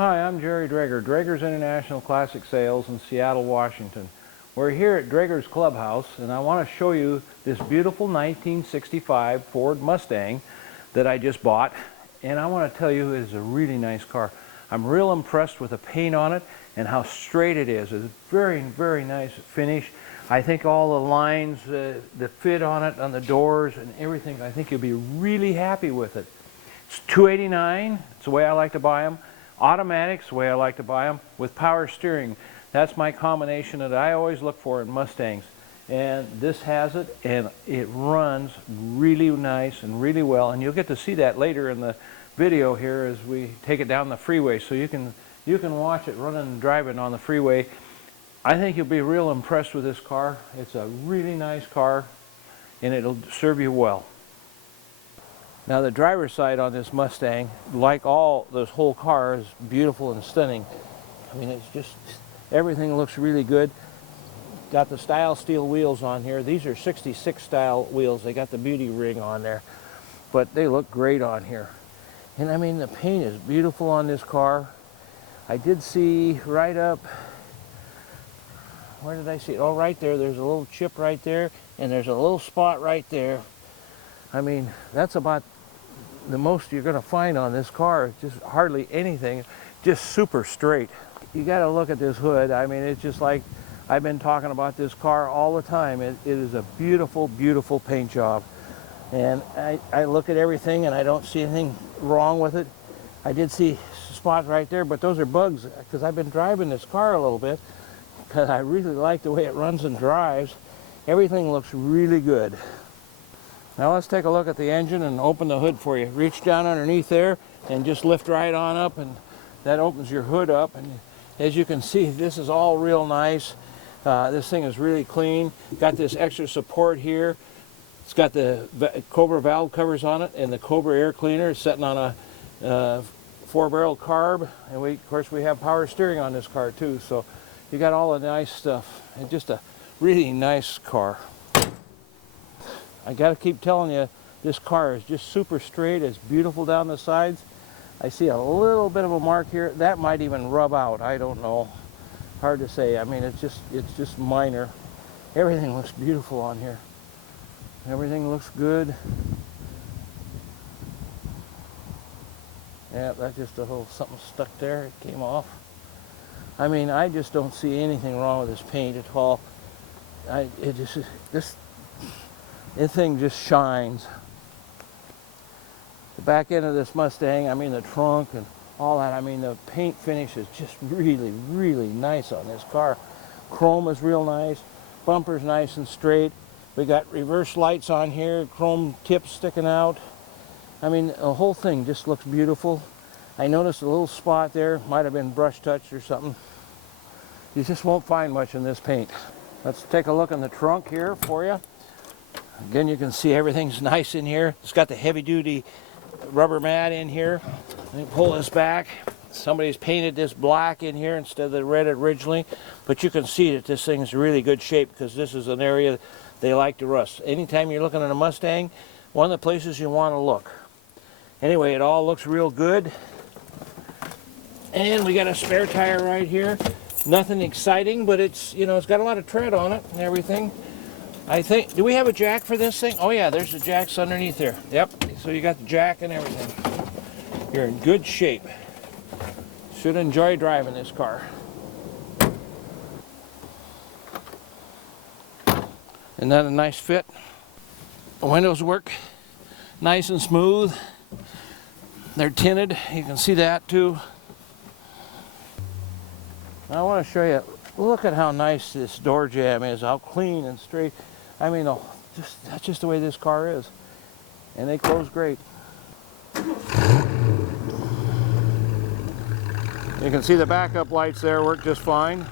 Hi, I'm Jerry Drager, Drager's International Classic Sales in Seattle, Washington. We're here at Drager's Clubhouse, and I want to show you this beautiful 1965 Ford Mustang that I just bought. And I want to tell you it is a really nice car. I'm real impressed with the paint on it and how straight it is. It's very, very nice finish. I think all the lines that fit on it, on the doors and everything, I think you'll be really happy with it. It's $289. It's the way I like to buy them. Automatics, the way I like to buy them, with power steering. That's my combination that I always look for in Mustangs. And this has it, and it runs really nice and really well. And you'll get to see that later in the video here as we take it down the freeway. So you can watch it running and driving on the freeway. I think you'll be real impressed with this car. It's a really nice car, and it'll serve you well. Now the driver's side on this Mustang, like this whole car, is beautiful and stunning. I mean, it's just, everything looks really good. Got the style steel wheels on here. These are 66 style wheels. They got the beauty ring on there, but they look great on here. And I mean, the paint is beautiful on this car. I did see right up, where did I see it? Oh, right there. There's a little chip right there, and there's a little spot right there. I mean, that's about the most you're going to find on this car. Just hardly anything, just super straight. You got to look at this hood. I mean, it's just like I've been talking about this car all the time. It is a beautiful, beautiful paint job. And I look at everything and I don't see anything wrong with it. I did see spots right there, but those are bugs because I've been driving this car a little bit because I really like the way it runs and drives. Everything looks really good. Now let's take a look at the engine and open the hood for you. Reach down underneath there and just lift right on up, and that opens your hood up. And as you can see, this is all real nice. This thing is really clean. Got this extra support here. It's got the Cobra valve covers on it and the Cobra air cleaner. It's sitting on a 4-barrel carb, and of course we have power steering on this car too. So you got all the nice stuff. It's just a really nice car. I got to keep telling you, this car is just super straight. It's beautiful down the sides. I see a little bit of a mark here. That might even rub out. I don't know. Hard to say. I mean, it's just minor. Everything looks beautiful on here. Everything looks good. Yeah, that's just a little something stuck there. It came off. I mean, I just don't see anything wrong with this paint at all. This thing just shines. The back end of this Mustang, I mean the trunk and all that, I mean the paint finish is just really, really nice on this car. Chrome is real nice, bumper's nice and straight. We got reverse lights on here, chrome tips sticking out. I mean, the whole thing just looks beautiful. I noticed a little spot there, might have been brush touched or something. You just won't find much in this paint. Let's take a look in the trunk here for you. Again, you can see everything's nice in here. It's got the heavy-duty rubber mat in here. Let me pull this back. Somebody's painted this black in here instead of the red originally, but you can see that this thing's really good shape because this is an area they like to rust. Anytime you're looking at a Mustang, one of the places you want to look. Anyway, it all looks real good. And we got a spare tire right here. Nothing exciting, but it's, you know, it's got a lot of tread on it and everything. I think, do we have a jack for this thing? Oh yeah, there's the jacks underneath there. Yep, so you got the jack and everything. You're in good shape. Should enjoy driving this car. Isn't that a nice fit? The windows work nice and smooth. They're tinted, you can see that too. I want to show you, look at how nice this door jamb is, how clean and straight. I mean, that's just the way this car is. And they close great. You can see the backup lights there work just fine.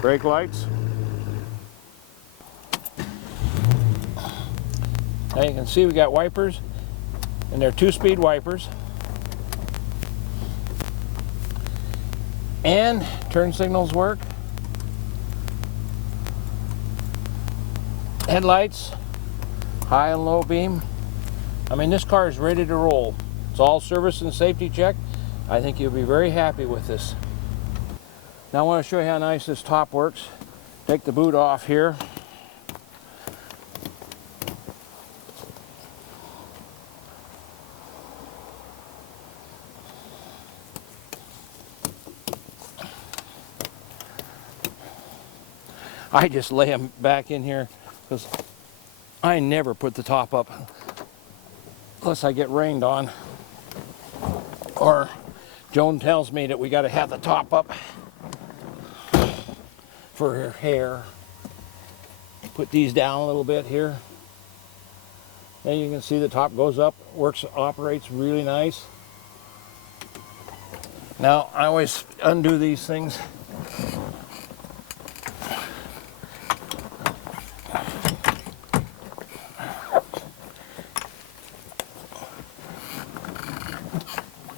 Brake lights. Now you can see we got wipers, and they're 2-speed wipers. And turn signals work. Headlights, high and low beam. I mean, this car is ready to roll. It's all service and safety check. I think you'll be very happy with this. Now I want to show you how nice this top works. Take the boot off here. I just lay them back in here because I never put the top up unless I get rained on, or Joan tells me that we got to have the top up for her hair. Put these down a little bit here. And you can see the top goes up, works, operates really nice. Now I always undo these things.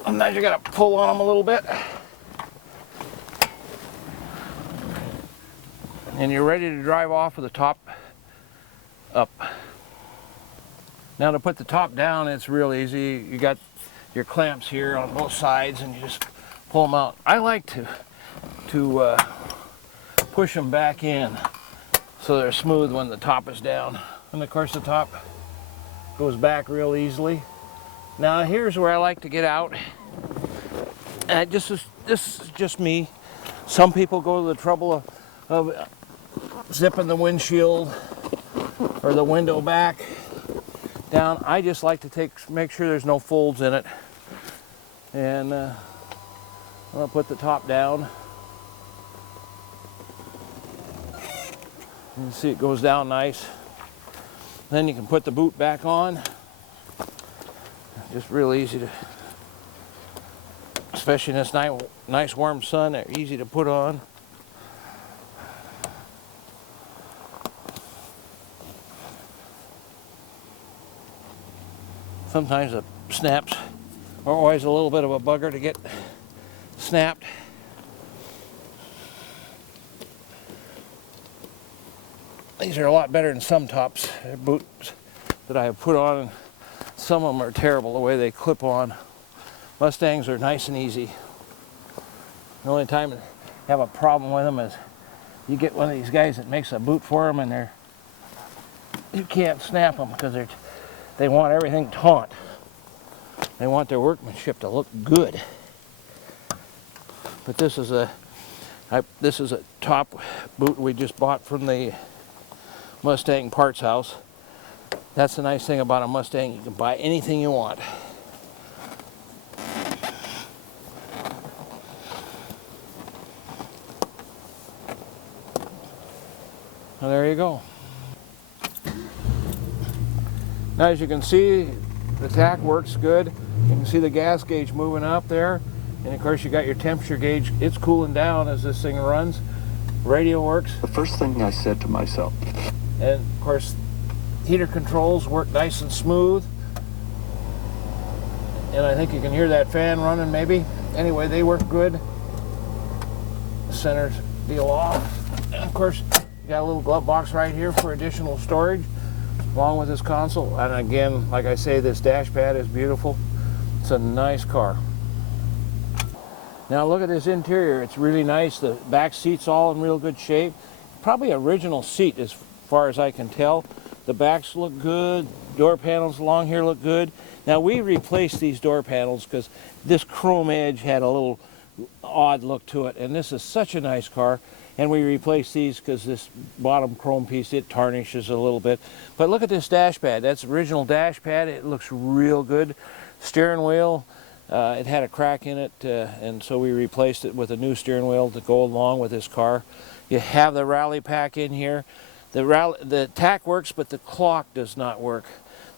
Sometimes you gotta pull on them a little bit. And you're ready to drive off with the top up. Now to put the top down, it's real easy. You got your clamps here on both sides and you just pull them out. I like to push them back in so they're smooth when the top is down. And of course the top goes back real easily. Now here's where I like to get out. This is just me. Some people go to the trouble of zipping the windshield or the window back down. I just like to make sure there's no folds in it. And I'll put the top down. You can see it goes down nice. Then you can put the boot back on. Just real easy to, especially in this nice warm sun, they're easy to put on. Sometimes the snaps are always a little bit of a bugger to get snapped. These are a lot better than some tops, boots that I have put on, and some of them are terrible the way they clip on. Mustangs are nice and easy. The only time I have a problem with them is you get one of these guys that makes a boot for them and you can't snap them because they want everything taut. They want their workmanship to look good. But this is a top boot we just bought from the Mustang parts house. That's the nice thing about a Mustang. You can buy anything you want. Well, there you go. Now as you can see, the tach works good. You can see the gas gauge moving up there. And of course you got your temperature gauge. It's cooling down as this thing runs. Radio works. The first thing I said to myself. And of course, heater controls work nice and smooth. And I think you can hear that fan running maybe. Anyway, they work good. The center's deal off. And of course, you got a little glove box right here for additional storage, along with this console. And again, like I say, this dash pad is beautiful. It's a nice car. Now look at this interior. It's really nice. The back seat's all in real good shape. Probably original seat as far as I can tell. The backs look good. Door panels along here look good. Now we replaced these door panels because this chrome edge had a little odd look to it, and this is such a nice car. And we replaced these because this bottom chrome piece, it tarnishes a little bit. But look at this dash pad. That's original dash pad. It looks real good. Steering wheel, it had a crack in it, and so we replaced it with a new steering wheel to go along with this car. You have the rally pack in here. The tach works, but the clock does not work.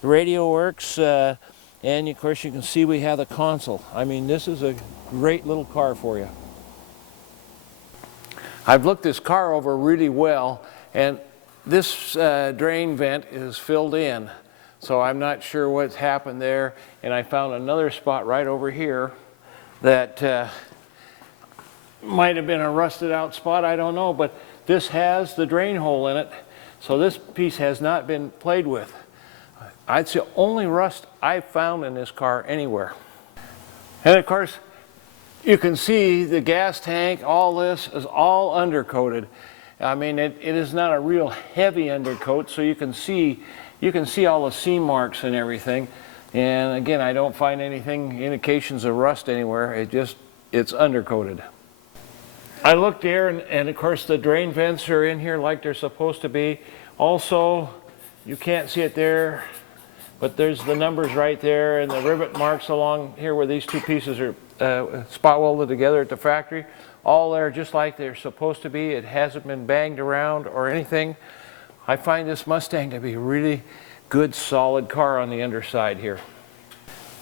The radio works, and of course you can see we have the console. I mean, this is a great little car for you. I've looked this car over really well, and this drain vent is filled in, so I'm not sure what's happened there. And I found another spot right over here that might have been a rusted out spot, I don't know, but this has the drain hole in it, so this piece has not been played with. It's the only rust I've found in this car anywhere. And of course, you can see the gas tank, all this is all undercoated. I mean, it is not a real heavy undercoat, so you can see all the seam marks and everything. And again, I don't find anything, indications of rust anywhere. It's undercoated. I looked there, and of course the drain vents are in here like they're supposed to be. Also, you can't see it there, but there's the numbers right there, and the rivet marks along here where these two pieces are spot welded together at the factory. All there just like they're supposed to be. It hasn't been banged around or anything. I find this Mustang to be a really good, solid car on the underside here.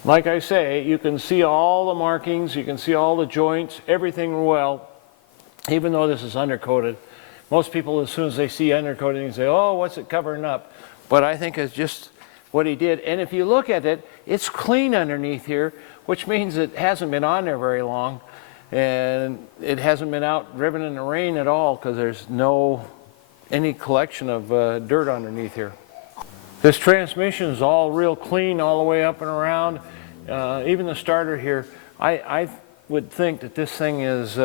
Like I say, you can see all the markings, you can see all the joints, everything well, even though this is undercoated. Most people, as soon as they see undercoating, they say, oh, what's it covering up? But I think it's just what he did. And if you look at it, it's clean underneath here, which means it hasn't been on there very long. And it hasn't been out driven in the rain at all, because there's any collection of dirt underneath here. This transmission is all real clean all the way up and around. Even the starter here, I would think that this thing has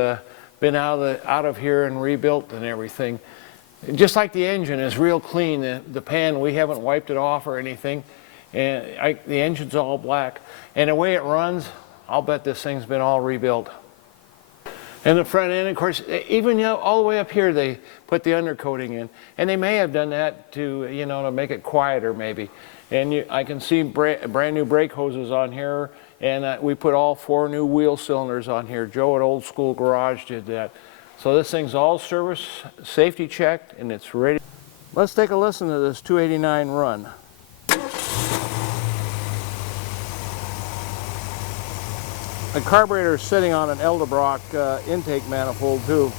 been out of here and rebuilt and everything. Just like the engine is real clean. The pan, we haven't wiped it off or anything. And the engine's all black. And the way it runs, I'll bet this thing's been all rebuilt. And the front end, of course, even all the way up here, they put the undercoating in. And they may have done that to, to make it quieter maybe. And I can see brand new brake hoses on here. And we put all 4 new wheel cylinders on here. Joe at Old School Garage did that. So this thing's all service, safety checked, and it's ready. Let's take a listen to this 289 run. The carburetor is sitting on an Edelbrock intake manifold too.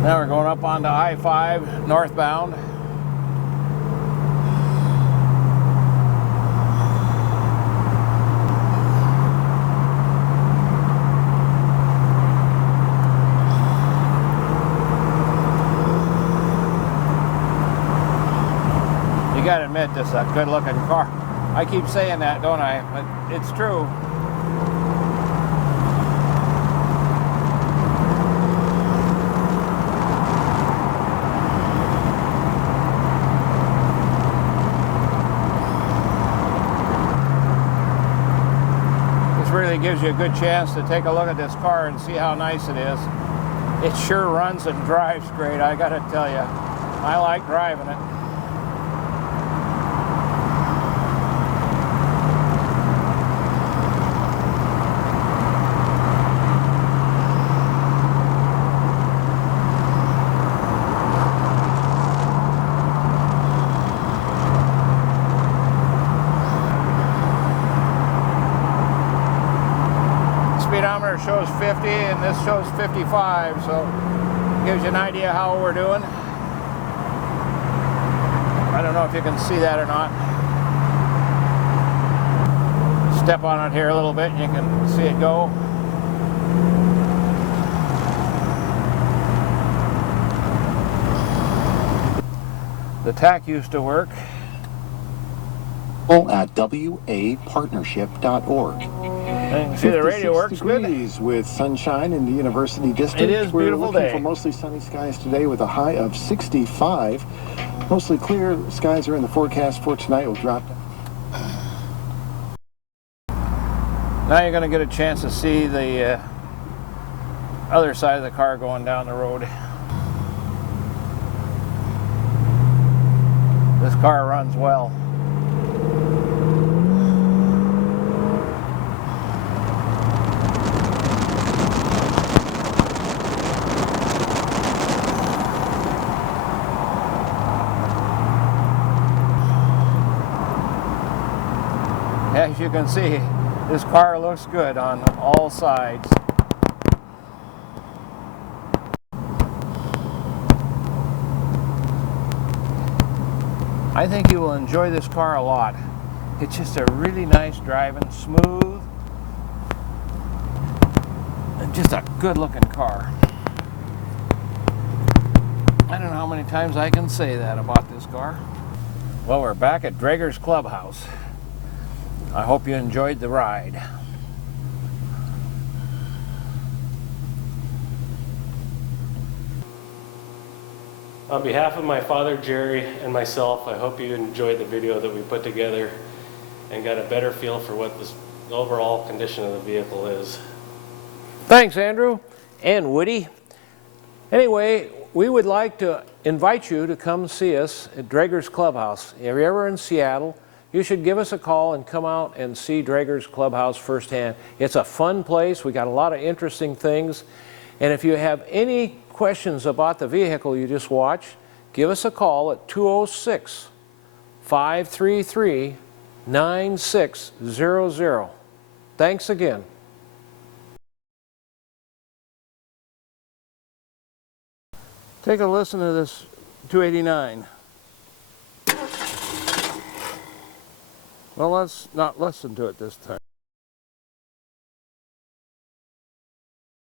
Now we're going up onto I-5 northbound. You gotta admit, this is a good looking car. I keep saying that, don't I? But it's true. Really gives you a good chance to take a look at this car and see how nice it is. It sure runs and drives great, I gotta tell you. I like driving it. Speedometer shows 50 and this shows 55, so it gives you an idea how we're doing. I don't know if you can see that or not. Step on it here a little bit and you can see it go. The tach used to work. At wapartnership.org. And see the radio works good. With sunshine in the University District. It is a beautiful day. We're looking for mostly sunny skies today with a high of 65. Mostly clear skies are in the forecast for tonight. Will drop. Now you're going to get a chance to see the other side of the car going down the road. This car runs well. as you can see, this car looks good on all sides. I think you will enjoy this car a lot. It's just a really nice driving, smooth, and just a good looking car. I don't know how many times I can say that about this car. Well, we're back at Drager's Clubhouse. I hope you enjoyed the ride. On behalf of my father, Jerry, and myself, I hope you enjoyed the video that we put together and got a better feel for what the overall condition of the vehicle is. Thanks, Andrew and Woody. Anyway, we would like to invite you to come see us at Drager's Clubhouse. If you're ever in Seattle, you should give us a call and come out and see Drager's Clubhouse firsthand. It's a fun place. We got a lot of interesting things. And if you have any questions about the vehicle you just watched, give us a call at 206-533-9600. Thanks again. Take a listen to this 289. Well, let's not listen to it this time.